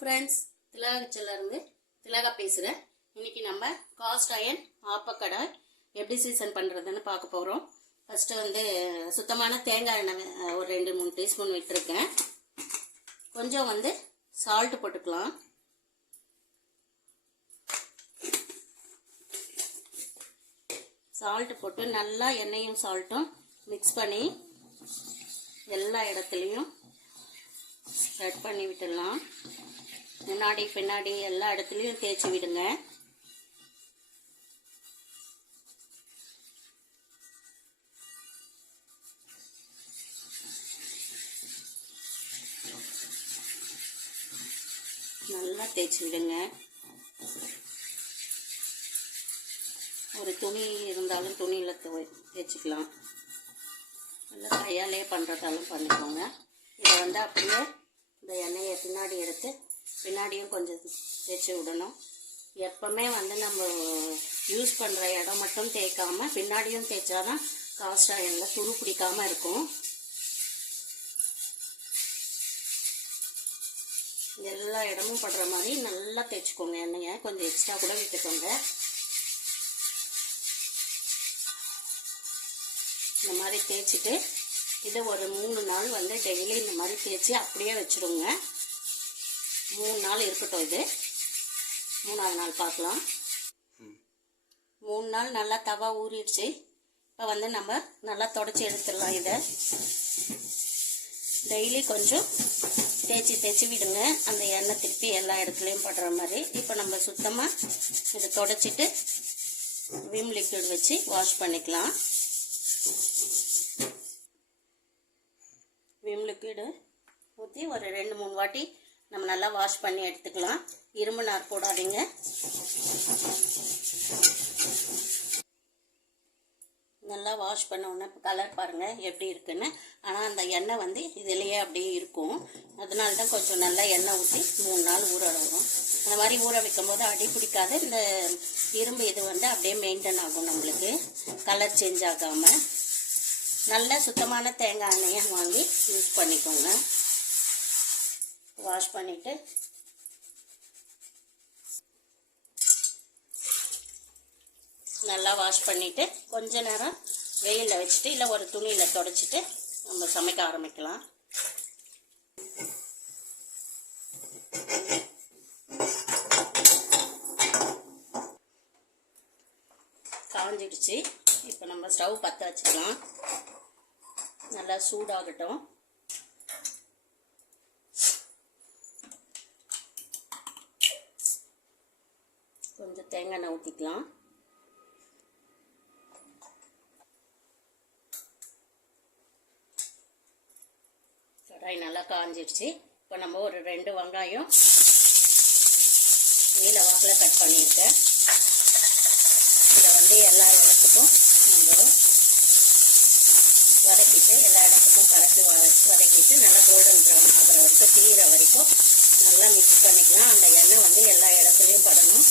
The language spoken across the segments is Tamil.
ஃப்ரெண்ட்ஸ், திலகச்சலேருந்து திலகா பேசுகிறேன். இன்றைக்கி நம்ம காஸ்ட் அயர்ன் ஆப்பக்கடாய் எப்படி சீசன் பண்ணுறதுன்னு பார்க்க போகிறோம். ஃபஸ்ட்டு சுத்தமான தேங்காய் எண்ணெய் ஒரு 2-3 டீஸ்பூன் விட்டுருக்கேன். கொஞ்சம் சால்ட்டு போட்டுக்கலாம். சால்ட்டு போட்டு நல்லா எண்ணெயும் சால்ட்டும் மிக்ஸ் பண்ணி எல்லா இடத்துலையும் ஸ்ப்ரெட் பண்ணி விட்டுடலாம். முன்னாடி பின்னாடி எல்லா இடத்துலையும் தேய்ச்சி விடுங்க. நல்லா தேய்ச்சி விடுங்க. ஒரு துணி இருந்தாலும் துணியில் தேய்ச்சிக்கலாம், இல்லை கையாலே பண்ணுறதாலும் பண்ணிக்கோங்க. இதை அப்படியே இந்த எண்ணெயை பின்னாடி எடுத்து பின்னாடியும் கொஞ்சம் தேய்ச்சி விடணும். எப்பவுமே நம்ம யூஸ் பண்ணுற இடம் மட்டும் தேய்க்காமல் பின்னாடியும் தேய்ச்சாதான் காஸ்ட் அயர்னில் துரு பிடிக்காமல் இருக்கும். எல்லா இடமும் படுற மாதிரி நல்லா தேய்ச்சிக்கோங்க. எண்ணெயை கொஞ்சம் எக்ஸ்ட்ரா கூட விட்டுக்கோங்க. இந்த மாதிரி தேய்ச்சிட்டு இதை ஒரு 3 நாள் டெய்லி இந்த மாதிரி தேய்ச்சி அப்படியே வச்சுடுங்க. 3 நாள் இருக்கட்டும். இது 3ஆவது நாள் பார்க்கலாம். 3 நாள் நல்லா தவா ஊறிடுச்சு. இப்போ நம்ம நல்லா தொடச்சி எடுத்துடலாம். இதை டெய்லி கொஞ்சம் தேய்ச்சி விடுங்க. அந்த எண்ணெய் திருப்பி எல்லா இடத்துலையும் படுற மாதிரி. இப்போ நம்ம சுத்தமாக இதை தொடச்சிட்டு விம் லிக்விட் வச்சு வாஷ் பண்ணிக்கலாம். விம் லிக்விடு ஊற்றி ஒரு 2-3 வாட்டி நம்ம நல்லா வாஷ் பண்ணி எடுத்துக்கலாம். இரும்பு நார் போடாதீங்க. நல்லா வாஷ் பண்ண உடனே கலர் பாருங்கள் எப்படி இருக்குன்னு. ஆனால் அந்த எண்ணெய் இதிலேயே அப்படியே இருக்கும். அதனால தான் கொஞ்சம் நல்லா எண்ணெய் ஊற்றி 3 நாள் ஊற வரும். அந்த மாதிரி ஊற வைக்கும் போது அடி பிடிக்காது. இந்த இரும்பு இது அப்படியே மெயின்டைன் ஆகும். நம்மளுக்கு கலர் சேஞ்ச் ஆகாமல் நல்ல சுத்தமான தேங்காய் எண்ணெயை வாங்கி யூஸ் பண்ணிக்கோங்க. வாஷ் பண்ணிவிட்டு நல்லா வாஷ் பண்ணிவிட்டு கொஞ்ச நேரம் வெயிலில் வச்சுட்டு இல்லை ஒரு துணியில் துடைச்சிட்டு நம்ம சமைக்க ஆரம்பிக்கலாம். காஞ்சிடுச்சு. இப்போ நம்ம ஸ்டவ் பற்ற வச்சுக்கலாம். நல்லா சூடாகட்டும். கொஞ்சம் தேங்காய் எண்ணெய் ஊற்றிக்கலாம். கடாய் நல்லா காஞ்சிடுச்சு. இப்போ நம்ம ஒரு 2 வெங்காயம் நீல வாக்கில் கட் பண்ணியிருக்கேன். இதை எல்லா இடத்துக்கும் நம்ம வதக்கிட்டு எல்லா இடத்துக்கும் கலக்கி வதக்கிட்டு நல்லா கோல்டன் ப்ரௌன் ஆகிற வரைக்கும் தீர வரைக்கும் நல்லா மிக்ஸ் பண்ணிக்கலாம். அந்த எண்ணெய் எல்லா இடத்துலையும் படணும்.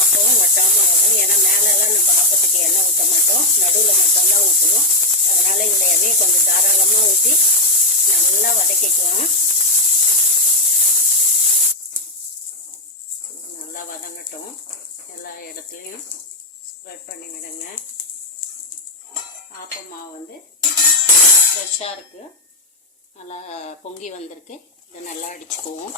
ஆப்பமும் வட்டாமல் வரும். ஏன்னா மேலெல்லாம் நம்ம ஆப்பத்துக்கு எண்ணெய் ஊற்ற மாட்டோம், நடுவில் மட்டும்தான் ஊற்றுவோம். அதனால் இந்த எண்ணெயை கொஞ்சம் தாராளமாக ஊற்றி நல்லா வதக்கிக்குவோம். நல்லா வதங்கட்டும். எல்லா இடத்துலையும் ஸ்ப்ரெட் பண்ணி விடுங்க. ஆப்ப மாவு ஃப்ரெஷ்ஷாக இருக்குது, நல்லா பொங்கி வந்திருக்கு. இதை நல்லா அடிச்சுக்குவோம்.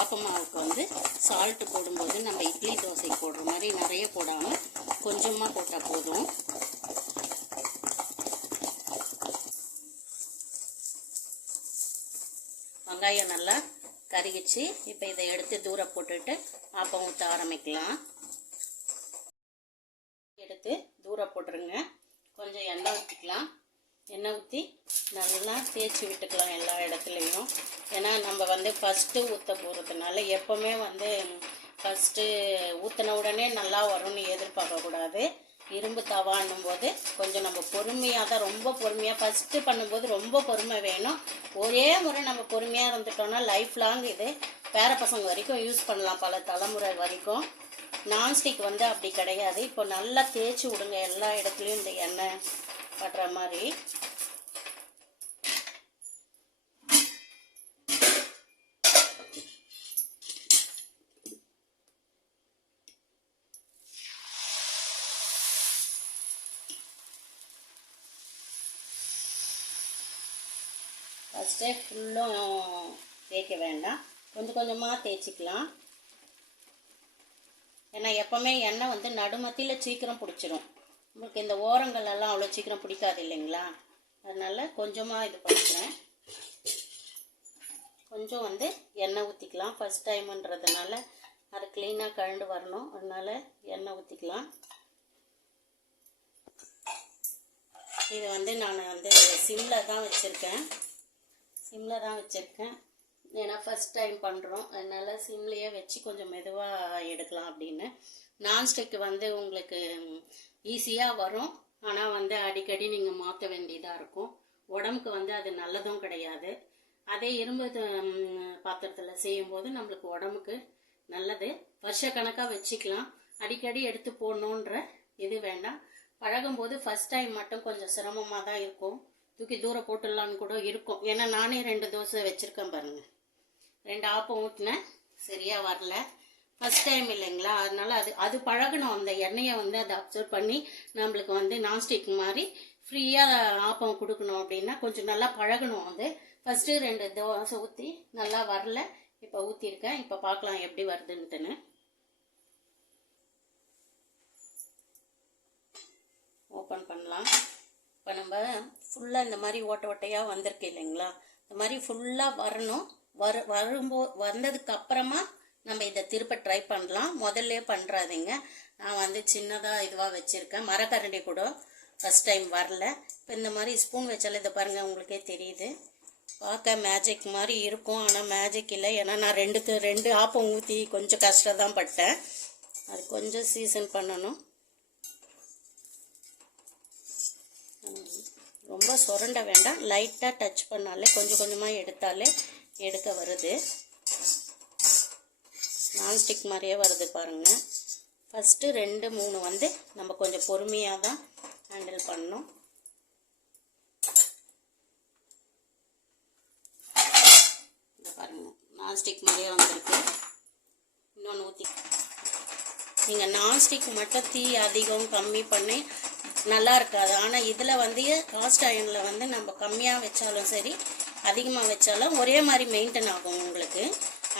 ஆப்ப மாவுக்கு சால்ட்டு போடும்போது நம்ம இட்லி தோசைக்கு போடுற மாதிரி நிறைய போடாமல் கொஞ்சமாக போட்டால் போதும். வெங்காயம் நல்லா கருகிச்சு. இப்போ இதை எடுத்து தூர போட்டுட்டு ஆப்பம் ஊற்ற ஆரம்பிக்கலாம். எடுத்து தூர போட்டுருங்க. கொஞ்சம் எண்ணெய் ஊற்றிக்கலாம். எண்ணெய் ஊற்றி நல்லா தேய்ச்சி விட்டுக்கலாம் எல்லா இடத்துலையும். ஏன்னா நம்ம ஃபஸ்ட்டு ஊற்ற போகிறதுனால எப்போவுமே ஃபஸ்ட்டு ஊற்றின உடனே நல்லா வரும்னு எதிர்பார்க்கக்கூடாது. இரும்பு தவான்னும் போது கொஞ்சம் நம்ம பொறுமையாக தான், ரொம்ப பொறுமையாக ஃபஸ்ட்டு பண்ணும்போது ரொம்ப பொறுமை வேணும். ஒரே முறை நம்ம பொறுமையாக இருந்துட்டோம்னா லைஃப் லாங் இது பேர பசங்க வரைக்கும் யூஸ் பண்ணலாம், பல தலைமுறை வரைக்கும். நான்ஸ்டிக் அப்படி கிடையாது. இப்போ நல்லா தேய்ச்சி விடுங்க எல்லா இடத்துலையும் இந்த எண்ணெய் படுற மாதிரி. ஃபஸ்ட்டே ஃபுல்லும் தேய்க்க வேண்டாம், கொஞ்சம் கொஞ்சமாக தேய்ச்சிக்கலாம். ஏன்னா எப்போவுமே எண்ணெய் வந்து நடுமத்தியில் சீக்கிரம் பிடிச்சிரும். உங்களுக்கு இந்த ஓரங்களெல்லாம் அவ்வளோ சீக்கிரம் பிடிக்காது இல்லைங்களா, அதனால் கொஞ்சமாக இது பண்ணிக்கிறேன். கொஞ்சம் வந்து எண்ணெய் ஊற்றிக்கலாம். ஃபஸ்ட் டைம்ன்றதுனால அது க்ளீனாக கழண்டு வரணும், அதனால் எண்ணெய் ஊற்றிக்கலாம். இது வந்து நான் வந்து சிம்மில் தான் வச்சுருக்கேன். ஏன்னா ஃபஸ்ட் டைம் பண்ணுறோம், அதனால் சிம்லேயே வச்சு கொஞ்சம் மெதுவாக எடுக்கலாம் அப்படின்னு. நான்ஸ்டிக்கு வந்து உங்களுக்கு ஈஸியாக வரும், ஆனால் வந்து அடிக்கடி நீங்கள் மாற்ற வேண்டியதாக இருக்கும். உடம்புக்கு வந்து அது நல்லதும் கிடையாது. அதே இரும்பு பாத்திரத்தில் செய்யும்போது நம்மளுக்கு உடம்புக்கு நல்லது. வருஷக்கணக்காக வச்சுக்கலாம், அடிக்கடி எடுத்து போடணுன்ற இது வேண்டாம். பழகும்போது ஃபஸ்ட் டைம் மட்டும் கொஞ்சம் சிரமமாக தான் இருக்கும், தூக்கி தூரம் போட்டுடலான்னு கூட இருக்கும். ஏன்னா நானே 2 தோசை வச்சுருக்கேன் பாருங்கள், 2 ஆப்பம் ஊற்றினேன், சரியாக வரல. ஃபஸ்ட் டைம் இல்லைங்களா, அதனால அது பழகணும். அந்த எண்ணெயை வந்து அதை அப்சர்வ் பண்ணி நம்மளுக்கு வந்து நான்ஸ்டிக் மாதிரி ஃப்ரீயாக ஆப்பம் கொடுக்கணும் அப்படின்னா கொஞ்சம் நல்லா பழகணும். அது ஃபஸ்ட்டு 2 தோசை ஊற்றி நல்லா வரல, இப்போ ஊற்றிருக்கேன். இப்போ பார்க்கலாம் எப்படி வருதுன்ட்டுன்னு. ஓப்பன் பண்ணலாம். இப்போ நம்ம ஃபுல்லாக இந்த மாதிரி ஓட்டை ஓட்டையாக வந்திருக்கு இல்லைங்களா, இந்த மாதிரி ஃபுல்லாக வரணும். வந்ததுக்கு அப்புறமா நம்ம இதை திருப்ப ட்ரை பண்ணலாம். முதல்ல பண்ணுறாதீங்க. நான் வந்து சின்னதாக இதுவாக வச்சுருக்கேன், மரக்கரண்டி கூட ஃபஸ்ட் டைம் வரல. இப்போ இந்த மாதிரி ஸ்பூன் வச்சாலே இதை பாருங்கள், உங்களுக்கே தெரியுது. பார்க்க மேஜிக் மாதிரி இருக்கும், ஆனால் மேஜிக் இல்லை. ஏன்னா நான் 2 ஆப்பம் ஊற்றி கொஞ்சம் கஷ்டம் தான் பட்டேன். அது கொஞ்சம் சீசன் பண்ணணும். ரொம்ப சுரண்ட வேண்டாம், லைட்டாக டச் பண்ணாலே கொஞ்சம் கொஞ்சமாக எடுத்தாலே எடுக்க வருது. நான்ஸ்டிக் மாதிரியே வருது பாருங்கள். ஃபஸ்ட்டு 2 3 வந்து நம்ம கொஞ்சம் பொறுமையாக தான் ஹேண்டில் பண்ணணும். பாருங்கள், நான்ஸ்டிக் மாதிரியே வந்திருக்கு. இன்னொன்று ஊற்றி நீங்கள் நான்ஸ்டிக் மட்டும் தீ அதிகம் கம்மி பண்ணி நல்லா இருக்காது. ஆனால் இதில் வந்து காஸ்ட் அயனில் வந்து நம்ம கம்மியாக வச்சாலும் சரி அதிகமாக வச்சாலும் ஒரே மாதிரி மெயின்டைன் ஆகும், உங்களுக்கு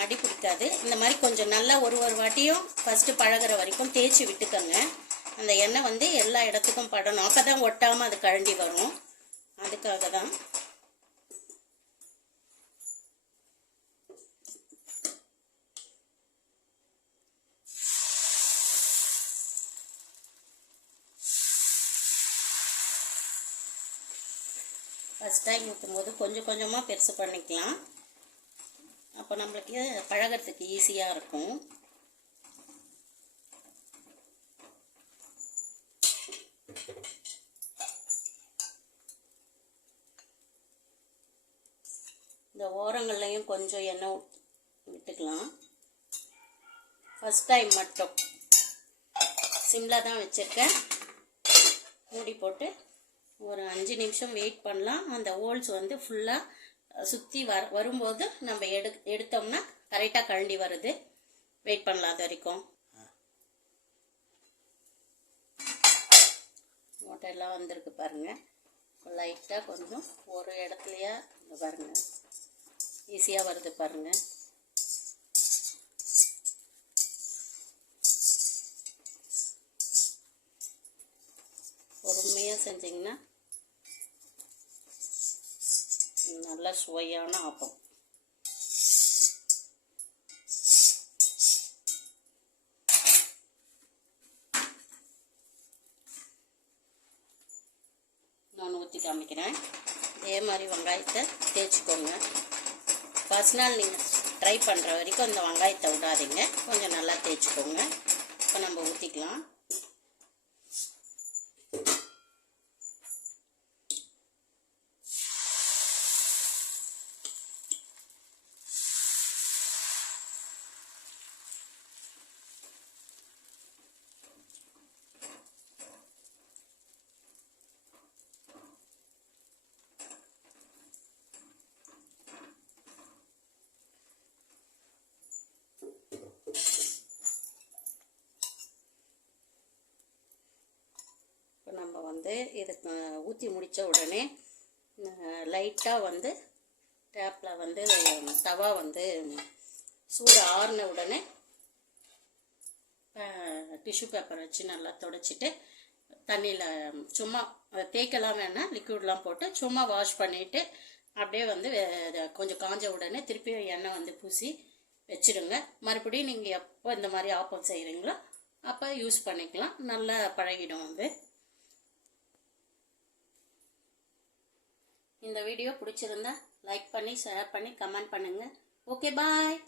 அடி பிடிக்காது. இந்த மாதிரி கொஞ்சம் நல்லா ஒரு வாட்டியும் ஃபஸ்ட்டு பழகிற வரைக்கும் தேய்ச்சி விட்டுக்கோங்க. அந்த எண்ணெய் வந்து எல்லா இடத்துக்கும் படணும், அப்போ தான் ஒட்டாமல் அது கழண்டி வரும். அதுக்காக தான். ஃபஸ்ட் டைம் ஊற்றும் போது கொஞ்சம் கொஞ்சமாக பெருசு பண்ணிக்கலாம், அப்போ நம்மளுக்கு பழகிறதுக்கு ஈஸியாக இருக்கும். இந்த ஓரங்கள்லையும் கொஞ்சம் எண்ணெய் விட்டுக்கலாம். ஃபஸ்ட் டைம் மட்டும் சிம்மில் தான் வச்சுருக்கேன். மூடி போட்டு ஒரு 5 நிமிஷம் வெயிட் பண்ணலாம். அந்த ஹோல்ஸ் வந்து ஃபுல்லாக சுற்றி வரும்போது நம்ம எடுத்தோம்னா கரெக்டாக கழண்டி வருது. வெயிட் பண்ணலாம் அது வரைக்கும். ஓட்டையெல்லாம் வந்திருக்கு பாருங்கள். லைட்டாக கொஞ்சம் ஒரு இடத்துலையா பாருங்கள், ஈஸியாக வருது பாருங்கள். பொறுமையாக செஞ்சிங்கன்னா நல்ல சுவையான ஆப்பம். நான் ஊற்றி காமிக்கிறேன். இதே மாதிரி வெங்காயத்தை தேய்ச்சிக்கோங்க. ஃபர்ஸ்ட் நாள் நீங்கள் ட்ரை பண்ணுற வரைக்கும் இந்த வெங்காயத்தை விடாதீங்க, கொஞ்சம் நல்லா தேய்ச்சிக்கோங்க. இப்போ நம்ம ஊற்றிக்கலாம். நம்ம வந்து இதுக்கு ஊற்றி முடித்த உடனே லைட்டாக வந்து டேப்பில் வந்து தவா வந்து சூடு ஆறின உடனே டிஷ்யூ பேப்பர் வச்சு நல்லா துடைச்சிட்டு தண்ணியில் சும்மா தேய்க்கலாம் வேணாம், லிக்விட்லாம் போட்டு சும்மா வாஷ் பண்ணிவிட்டு அப்படியே வந்து கொஞ்சம் காஞ்ச உடனே திருப்பி எண்ணெய் வந்து பூசி வச்சுடுங்க. மறுபடியும் நீங்கள் எப்போ இந்த மாதிரி ஆப்பம் செய்கிறீங்களோ அப்போ யூஸ் பண்ணிக்கலாம். நல்லா பழகிடும் வந்து. இந்த வீடியோ பிடிச்சிருந்தா லைக் பண்ணி ஷேர் பண்ணி கமெண்ட் பண்ணுங்கள். ஓகே, பாய்.